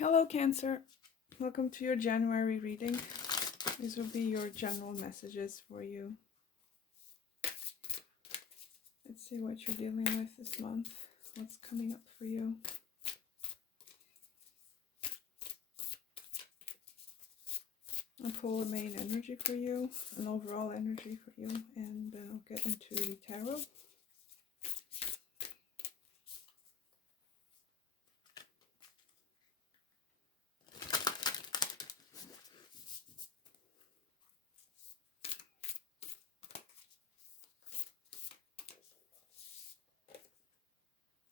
Hello, Cancer. Welcome to your January reading. These will be your general messages for you. Let's see what you're dealing with this month. What's coming up for you? I'll pull a main energy for you, an overall energy for you, and then I'll get into the tarot.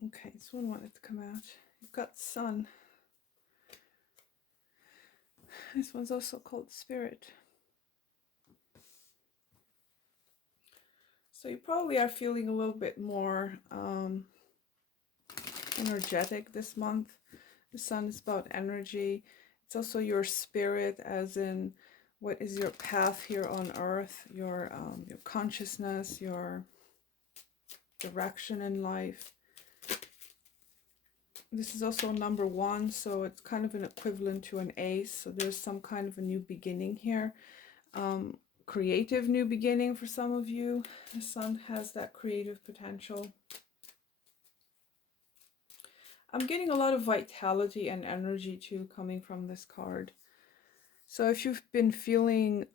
Okay, this one wanted to come out. You've got Sun. This one's also called Spirit. So you probably are feeling a little bit more energetic this month. The Sun is about energy. It's also your spirit, as in what is your path here on earth, your consciousness, your direction in life. This is also number 1, so it's kind of an equivalent to an ace. So there's some kind of a new beginning here. Creative new beginning for some of you. The Sun has that creative potential. I'm getting a lot of vitality and energy too coming from this card. So if you've been feeling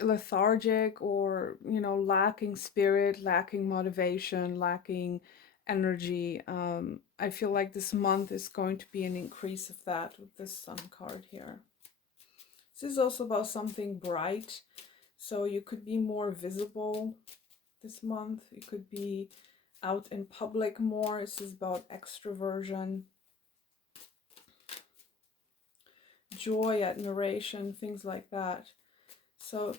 lethargic or, lacking spirit, lacking motivation, lacking energy, I feel like this month is going to be an increase of that with this Sun card here. This is also about something bright. So you could be more visible this month. You could be out in public more. This is about extroversion, joy, admiration, things like that. So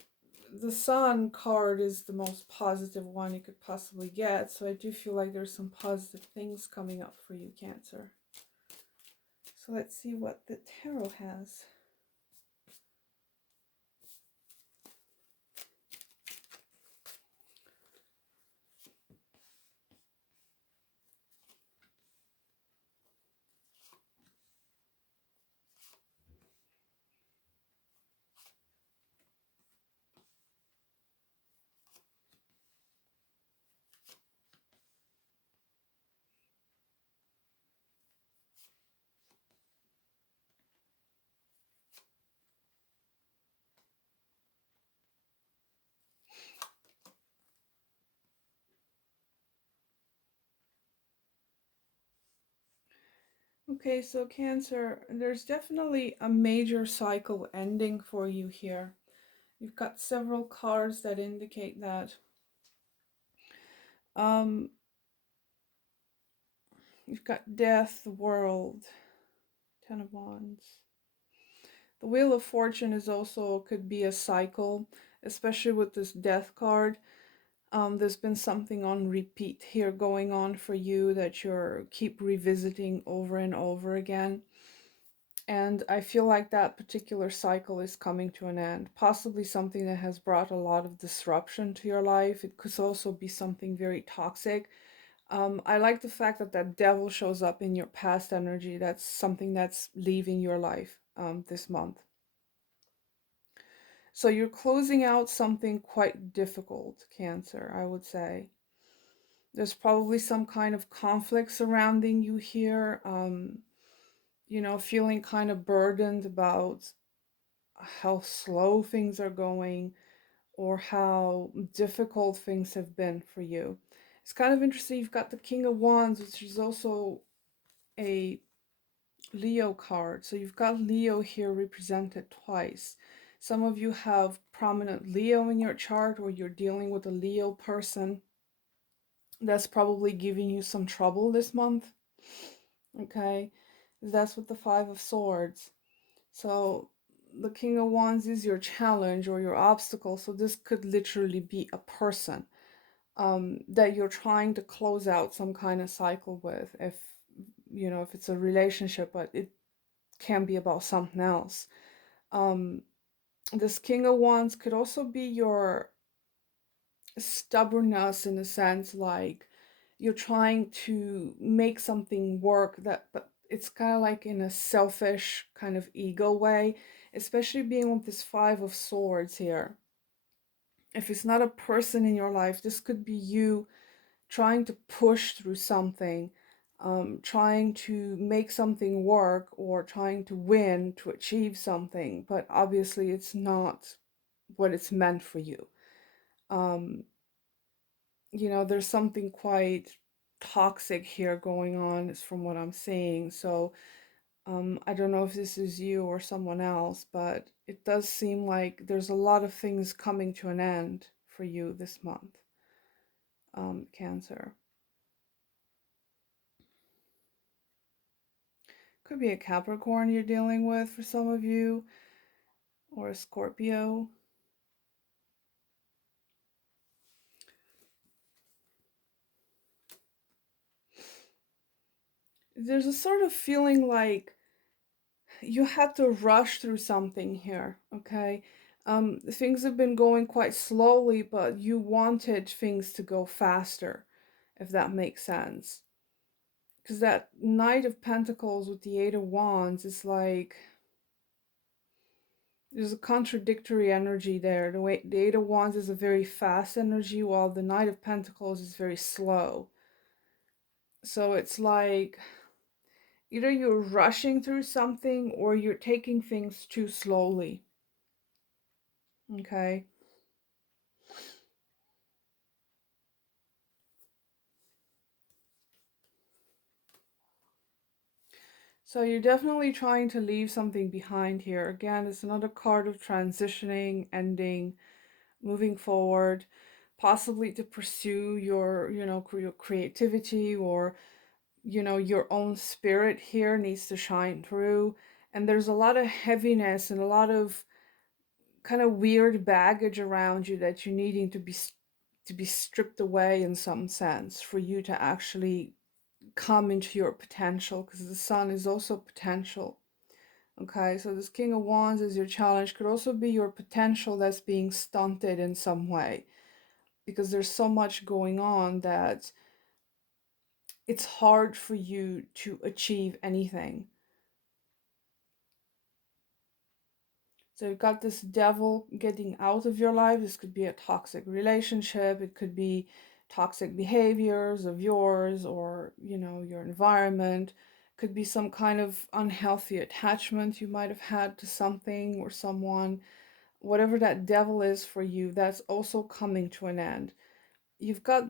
the Sun card is the most positive one you could possibly get. So I do feel like there's some positive things coming up for you, Cancer. So let's see what the tarot has. Okay, so Cancer, there's definitely a major cycle ending for you here. You've got several cards that indicate that. You've got Death, the World, Ten of Wands. The Wheel of Fortune is also could be a cycle, especially with this Death card. There's been something on repeat here going on for you that you're keep revisiting over and over again. And I feel like that particular cycle is coming to an end. Possibly something that has brought a lot of disruption to your life. It could also be something very toxic. I like the fact that that devil shows up in your past energy. That's something that's leaving your life this month. So you're closing out something quite difficult, Cancer, I would say. There's probably some kind of conflict surrounding you here. Feeling kind of burdened about how slow things are going or how difficult things have been for you. It's kind of interesting. You've got the King of Wands, which is also a Leo card. So you've got Leo here represented twice. Some of you have prominent Leo in your chart, or you're dealing with a Leo person that's probably giving you some trouble this month. Okay, that's with the Five of Swords. So the King of Wands is your challenge or your obstacle. So this could literally be a person that you're trying to close out some kind of cycle with. If it's a relationship, but it can be about something else. This King of Wands could also be your stubbornness, in a sense, like you're trying to make something work, that but it's kind of like in a selfish kind of ego way, especially being with this 5 of Swords here. If it's not a person in your life, this could be you trying to push through something, trying to make something work, or trying to win to achieve something, but obviously it's not what it's meant for you. Um, there's something quite toxic here going on, is from what I'm seeing. So I don't know if this is you or someone else, but it does seem like there's a lot of things coming to an end for you this month, Cancer. Could be a Capricorn you're dealing with for some of you, or a Scorpio. There's a sort of feeling like you had to rush through something here, okay? Things have been going quite slowly, but you wanted things to go faster, if that makes sense. Because that Knight of Pentacles with the Eight of Wands is like, there's a contradictory energy there. The way the Eight of Wands is a very fast energy, while the Knight of Pentacles is very slow. So it's like either you're rushing through something or you're taking things too slowly. Okay. So you're definitely trying to leave something behind here. Again, it's another card of transitioning, ending, moving forward, possibly to pursue your, your creativity, or, your own spirit here needs to shine through. And there's a lot of heaviness and a lot of kind of weird baggage around you that you're needing to be stripped away in some sense for you to actually come into your potential, because the sun is also potential. Okay, so this King of Wands is your challenge, could also be your potential that's being stunted in some way, because there's so much going on that it's hard for you to achieve anything. So you've got this devil getting out of your life. This could be a toxic relationship. It could be toxic behaviors of yours, or, your environment. It could be some kind of unhealthy attachment you might have had to something or someone. Whatever that devil is for you, that's also coming to an end. You've got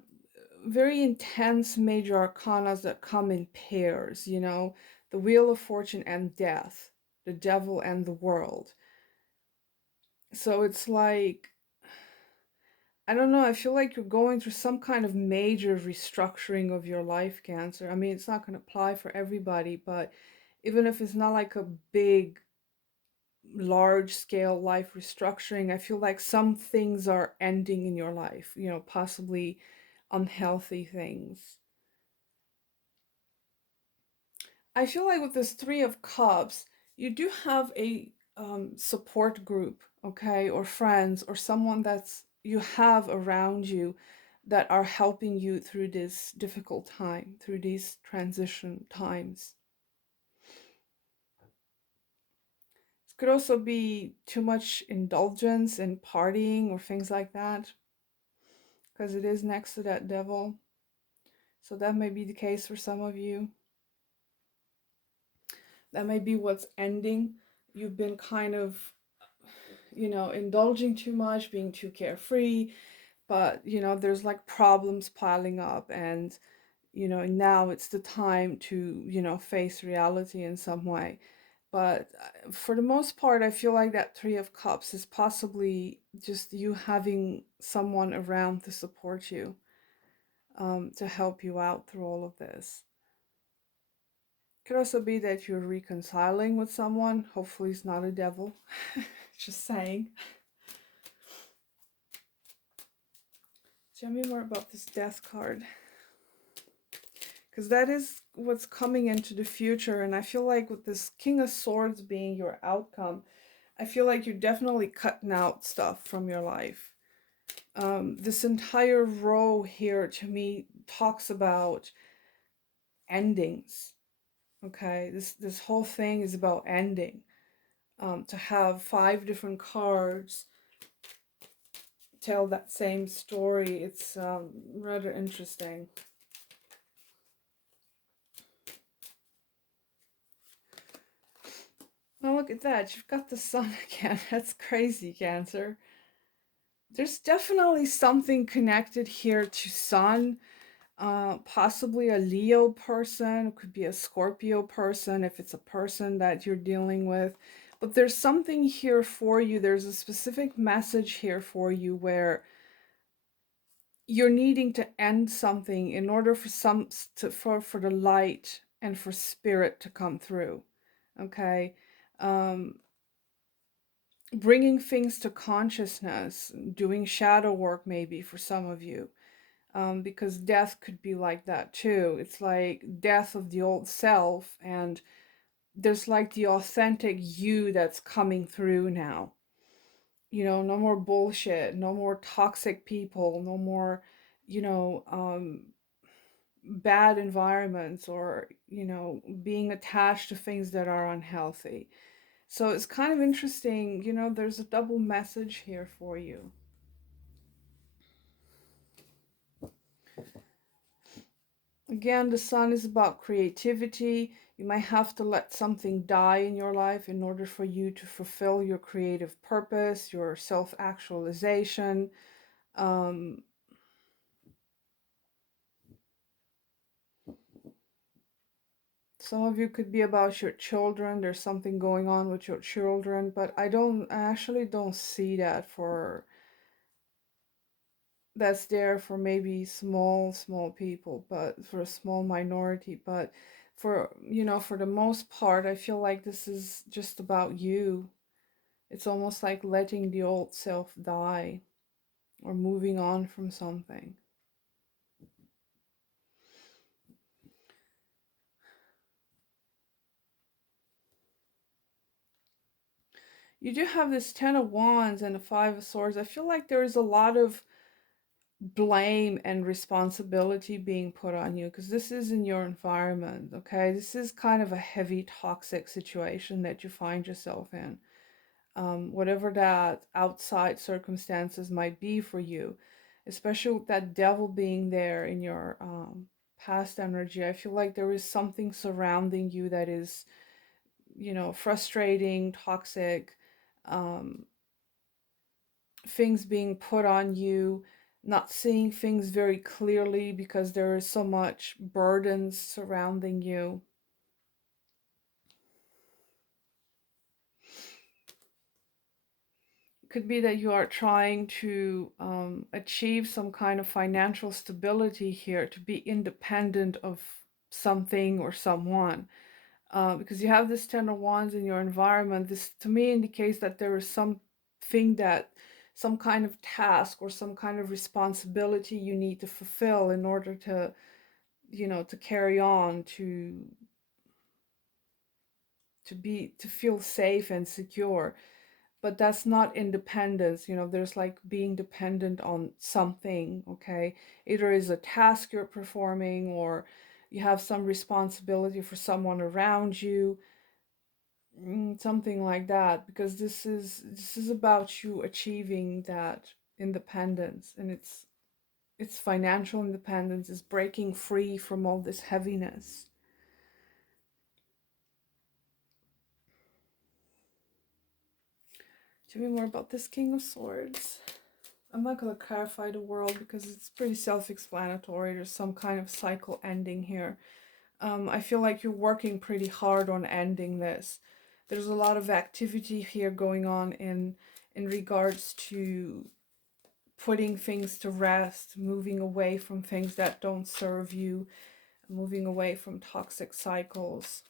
very intense major arcanas that come in pairs, the Wheel of Fortune and Death, the devil and the world. So it's like, I don't know, I feel like you're going through some kind of major restructuring of your life, Cancer. I mean, it's not going to apply for everybody, but even if it's not like a big, large scale life restructuring, I feel like some things are ending in your life, possibly unhealthy things. I feel like with this Three of Cups, you do have a support group, okay, or friends, or someone that's you have around you that are helping you through this difficult time, through these transition times. It could also be too much indulgence and partying or things like that, because it is next to that devil. So that may be the case for some of you. That may be what's ending. You've been kind of, indulging too much, being too carefree, but, there's like problems piling up, and, now it's the time to, face reality in some way. But for the most part, I feel like that Three of Cups is possibly just you having someone around to support you, to help you out through all of this. Could also be that you're reconciling with someone. Hopefully, it's not a devil. Just saying. Tell me more about this Death card. Because that is what's coming into the future. And I feel like with this King of Swords being your outcome, I feel like you're definitely cutting out stuff from your life. This entire row here to me talks about endings. Okay, this whole thing is about ending. To have 5 different cards tell that same story, it's rather interesting. Oh, look at that. You've got the sun again. That's crazy, Cancer. There's definitely something connected here to sun. Possibly a Leo person, it could be a Scorpio person if it's a person that you're dealing with. But there's something here for you. There's a specific message here for you where you're needing to end something in order for for the light and for spirit to come through. Okay. Um, Bringing things to consciousness, doing shadow work maybe for some of you, because death could be like that too. It's like death of the old self, and there's like the authentic you that's coming through now. You know, no more bullshit, no more toxic people, no more, you know, bad environments, or, you know, being attached to things that are unhealthy. So it's kind of interesting, you know, there's a double message here for you. Again, the sun is about creativity. You might have to let something die in your life in order for you to fulfill your creative purpose, your self actualization. Um, some of you could be about your children. There's something going on with your children, but I actually don't see that for, that's there for maybe small people, but for a small minority. But for, you know, for the most part, I feel like this is just about you. It's almost like letting the old self die or moving on from something. You do have this 10 of Wands and the 5 of Swords. I feel like there is a lot of blame and responsibility being put on you because this is in your environment, okay? This is kind of a heavy, toxic situation that you find yourself in. Whatever that outside circumstances might be for you, especially with that devil being there in your past energy. I feel like there is something surrounding you that is, you know, frustrating, toxic, um, things being put on you, not seeing things very clearly because there is so much burdens surrounding you. Could be that you are trying to achieve some kind of financial stability here, to be independent of something or someone. Because you have this 10 of Wands in your environment, this to me indicates that there is something that, some kind of task or some kind of responsibility you need to fulfill in order to, you know, to carry on, to feel safe and secure. But that's not independence. You know, there's like being dependent on something. Okay, either is a task you're performing, or you have some responsibility for someone around you, something like that, because this is about you achieving that independence, and it's financial independence, is breaking free from all this heaviness. Tell me more about this King of Swords. I'm not going to clarify the world because it's pretty self-explanatory. There's some kind of cycle ending here. I feel like you're working pretty hard on ending this. There's a lot of activity here going on in regards to putting things to rest, moving away from things that don't serve you, moving away from toxic cycles,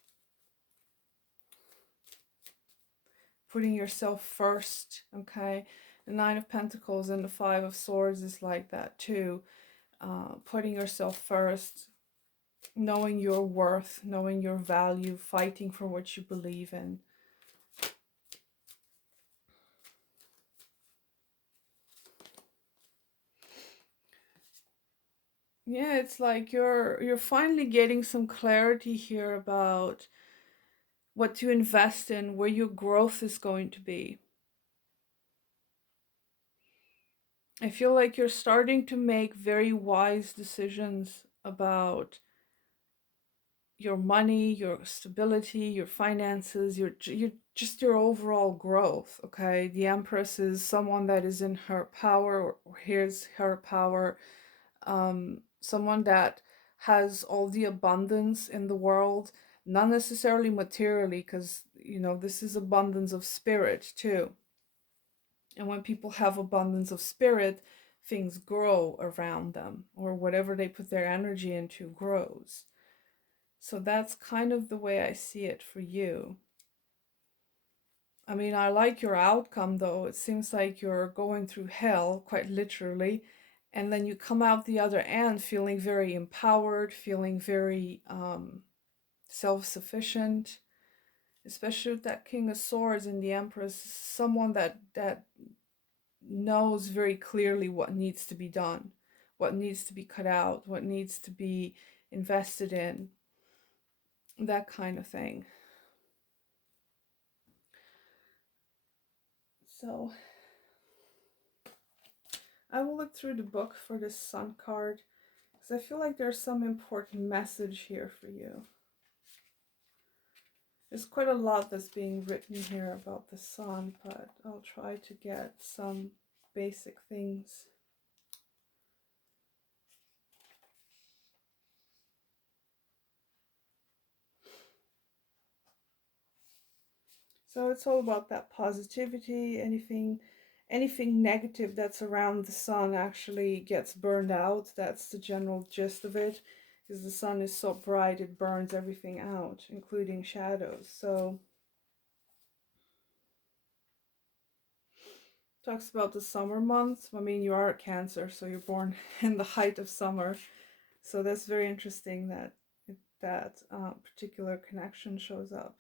putting yourself first, okay? The Nine of Pentacles and the Five of Swords is like that too. Putting yourself first, knowing your worth, knowing your value, fighting for what you believe in. Yeah, it's like you're finally getting some clarity here about what to invest in, where your growth is going to be. I feel like you're starting to make very wise decisions about your money, your stability, your finances, your just your overall growth, okay? The Empress is someone that is in her power, or here's her power, someone that has all the abundance in the world, not necessarily materially, because this is abundance of spirit too. And when people have abundance of spirit, things grow around them, or whatever they put their energy into grows. So that's kind of the way I see it for you. I mean, I like your outcome though. It seems like you're going through hell, quite literally, and then you come out the other end feeling very empowered, feeling very self sufficient, especially with that King of Swords and the Empress, someone that knows very clearly what needs to be done, what needs to be cut out, what needs to be invested in, that kind of thing. So I will look through the book for this Sun card because I feel like there's some important message here for you. There's quite a lot that's being written here about the Sun, but I'll try to get some basic things. So it's all about that positivity. Anything negative that's around the Sun actually gets burned out. That's the general gist of it, because the Sun is so bright it burns everything out, including shadows. So talks about the summer months. I mean, you are a Cancer, so you're born in the height of summer. So that's very interesting that that particular connection shows up.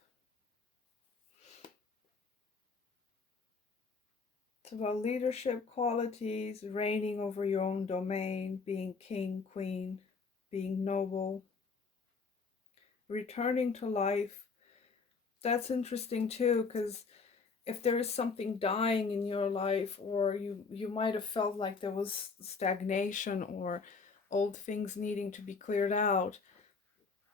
It's about leadership qualities, reigning over your own domain, being king, queen, being noble, returning to life. That's interesting too, because if there is something dying in your life, or you might have felt like there was stagnation or old things needing to be cleared out,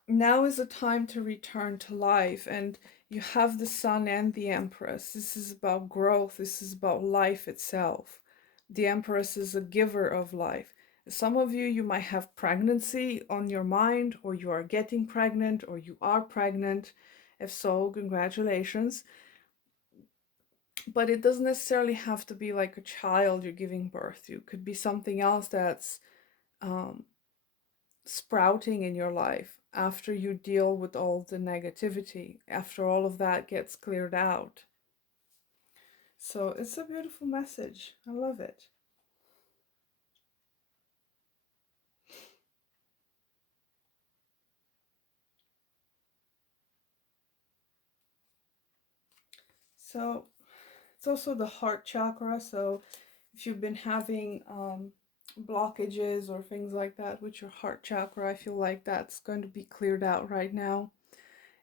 now is a time to return to life. And you have the Sun and the Empress. This is about growth, this is about life itself. The Empress is a giver of life. Some of you might have pregnancy on your mind, or you are getting pregnant, or you are pregnant. If so, congratulations. But it doesn't necessarily have to be like a child you're giving birth to. It could be something else that's um, sprouting in your life after you deal with all the negativity, after all of that gets cleared out. So it's a beautiful message. I love it. So it's also the heart chakra. So if you've been having blockages or things like that with your heart chakra, I feel like that's going to be cleared out right now.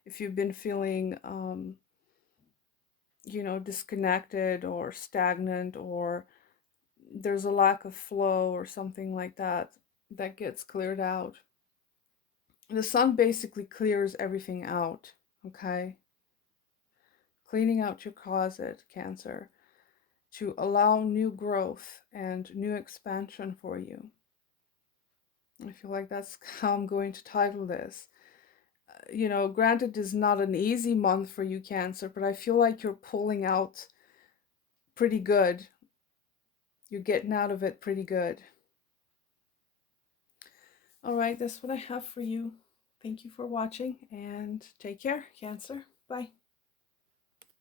If you've been feeling disconnected or stagnant, or there's a lack of flow or something like that, that gets cleared out. The Sun basically clears everything out, okay? Cleaning out your closet, Cancer, to allow new growth and new expansion for you. I feel like that's how I'm going to title this. Granted, this is not an easy month for you, Cancer, but I feel like you're pulling out pretty good. You're getting out of it pretty good. All right, that's what I have for you. Thank you for watching, and take care, Cancer. Bye.